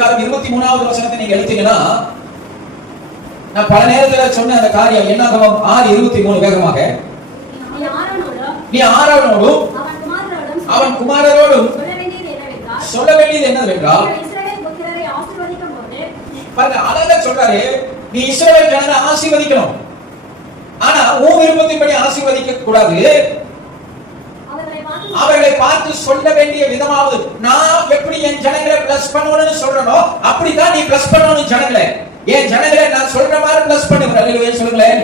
அதிகாரம் 23வது வசனத்தை நீங்க எடுத்தீங்கன்னா, நான் பல நேரத்தில் சொன்ன அந்த காரியம் என்னாகும்? 6:23 வேகமாக. நீ ஆரோனோடும் அவன் குமாரரோடும் சொல்ல வேண்டியது என்னவென்றால், அழகா சொல்றாரு, நீ இஸ்ரவேல் ஜனங்களை ஆசீர்வதிக்கணும். ஆனா உன் விருப்பத்தின்படி ஆசீர்வதிக்க கூடாது. அவர்களை பார்த்து சொல்ல வேண்டிய விதமாவது, நான் எப்படி என் ஜனங்களை பிளஸ் பண்ணணும்னு சொல்றனோ அப்படிதான் நீ பிளஸ் பண்ணணும் ஜனங்களை. என் ஜனங்களை நான் சொல்ற மாதிரி பிளஸ் பண்ணுங்க. ஹல்லேலூயா சொல்லுங்களேன்,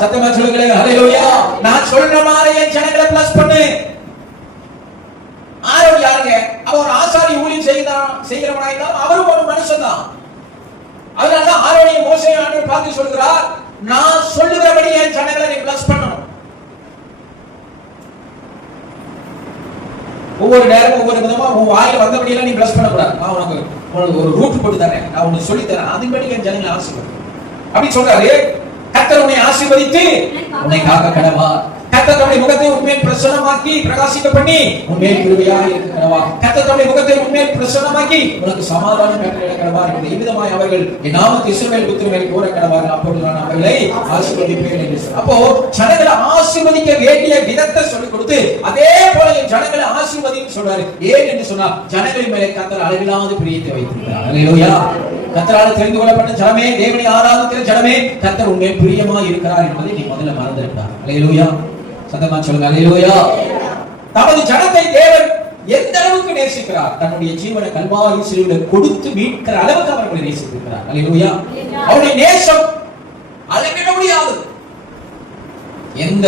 சத்தமா சொல்லுங்களேன். ஹல்லேலூயா. நான் சொல்ற மாதிரி என் ஜனங்களை பிளஸ் பண்ணு. ஆரோன் யாருங்க? அவர் ஆசாரி ஊழியம் செய்கிறவனா இருந்தாலும் அவரும் ஒரு மனுஷன் தான். அதனாலதான் ஆரோனையும் மோசேயும் ஆண்டவர் பார்த்து சொல்கிறார், நான் சொல்லுகிறபடி என் ஜனங்களை நீ பிளஸ் பண்ணணும். ஒவ்வொரு நேரமும் ஒவ்வொரு விதமா உன் வாயில வந்தபடி எல்லாம் நீ பிளஸ் பண்ணக்கூடாது. நான் உனக்கு ஒரு ரூட் போட்டு தரேன், நான் உனக்கு சொல்லி தரேன், அதுபடி என் ஜனங்களை ஆசீர்வதி அப்படி சொல்றாரு. கர்த்தர் உன்னை ஆசீர்வதித்து உன்னை காக்க கடவார். கர்த்தர் தம்முடைய முகத்தை உன்மேல் பிரசன்னமாக்கி பிரகாசிக்க பண்ணி உன்மேல் கிருபையாக இருக்க கடவார். கர்த்தர் தம்முடைய முகத்தை உன்மேல் பிரசன்னமாக்கி உனக்கு சமாதானம் கட்டளையிட கடவார். இவ்விதமாய் அவர்கள் என் நாமத்தை இஸ்ரவேல் புத்திரர் மேல் கூற கடவார்கள். அப்பொழுது நான் அவர்களை ஆசீர்வதிப்பேன் என்று சொன்னார். அப்போ ஜனங்களை ஆசீர்வதிக்க வேண்டிய விதத்தை சொல்லிக் கொடுத்து, அதே போல என் ஜனங்களை ஆசீர்வதின்னு சொல்றாரு. ஏன் என்று சொன்னால், ஜனங்களின் மேலே கர்த்தர் அளவில்லாத பிரியத்தை வைத்திருக்கிறார். ஹல்லேலூயா. கர்த்தரால் தெரிந்து கொள்ளப்பட்ட ஜனமே, தேவனை ஆராதிக்கிற ஜனமே, கர்த்தர் உன்மேல் பிரியமாய் இருக்கிறார் என்பதை நீ முதல்ல மறந்துவிட்டார். ஹல்லேலூயா. சத்தமா சொல்லுங்க. ஹல்லேலூயா. தமது ஜனத்தை தேவன் எந்த அளவுக்கு நேசிக்கிறார், தன்னுடைய ஜீவனை கல்வாரி சிலுவையில் கொடுத்து மீட்கிற அளவுக்கு அவர்களை நேசித்திருக்கிறார். ஹல்லேலூயா. அவருடைய நேசம் அளவிட முடியாது. எந்த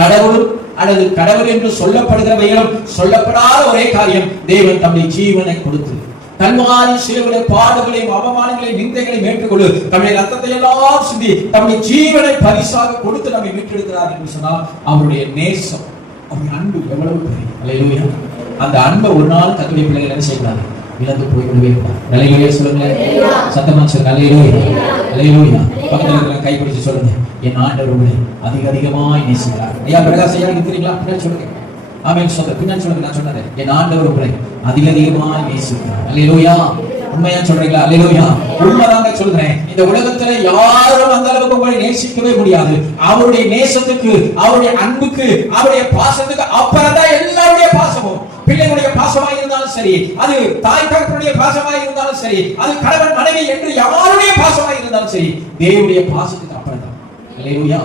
கடவுள் அல்லது கடவுள் என்று சொல்லப்படுகிறவைகளும் சொல்லப்படாத ஒரே காரியம், தேவன் தம்முடைய ஜீவனை கொடுத்து கல்வாரி சிலுவையிலே பாடுகளையும் அவமானங்களையும் நிந்தைகளையும் ஏற்றுக்கொண்டு தம்முடைய ரத்தத்தை எல்லாம் சிந்தி தம்முடைய ஜீவனை பரிசாக கொடுத்து நம்மை மீட்டெடுக்கிறார் என்று சொன்னால், அவருடைய நேசம், அவருடைய அன்பு எவ்வளவு பெரிய. ஹல்லேலூயா. அந்த அன்பை ஒரு நாள் கர்த்தருடைய பிள்ளைகள் என்ன செய்யக்கூடாது? இழந்து போய் விடவே கூடாது. ஹல்லேலூயா சொல்லுங்களேன், சத்தமா சொல்லுங்க. ஹல்லேலூயா. ஹல்லேலூயா. பக்கத்துல இருக்கிற கை பிடிச்சு சொல்லுங்க, என் ஆண்டவர் உங்களை அதிகமாய் நேசிக்கிறார். ஐயா பிரகாஷ் ஐயா நிக்கிறீங்களா? பின்னாடி சொல்லுங்க. ஆமென் சொல்லுங்க. பின்னாடி சொல்லுங்க. நான் சொன்னது, என் ஆண்டவர் உங்களை அதிகமாய் நேசிக்கிறார். ஹல்லேலூயா. உண்மையா சொல்றீங்களா? ஹல்லேலூயா. உண்மைதாங்க சொல்றேன். இந்த உலகத்துல யாரும் அந்த அளவுக்கு உங்களை நேசிக்கவே முடியாது. அவருடைய நேசத்துக்கு, அவருடைய அன்புக்கு, அவருடைய பாசத்துக்கு அப்புறம் தான் எல்லாருடைய பாசமும். பிள்ளைகளுடைய பாசமாக இருந்தாலும் சரி, அது தாய் தகப்பனுடைய பாசமாக இருந்தாலும் சரி, அது கணவன் மனைவி என்று யாருடைய பாசமாக இருந்தாலும் சரி, தேவனுடைய பாசத்துக்கு அப்புறம் தான். ஹல்லேலூயா.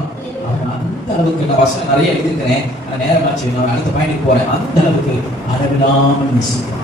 அந்த அளவுக்கு நான் வசனம் நிறைய எழுதியிருக்கிறேன். நேரமாச்சு, நான் அடுத்த பாயிண்ட்க்கு போறேன். அந்த அளவுக்கு அளவில்லாமல் நேசிக்கிறார்.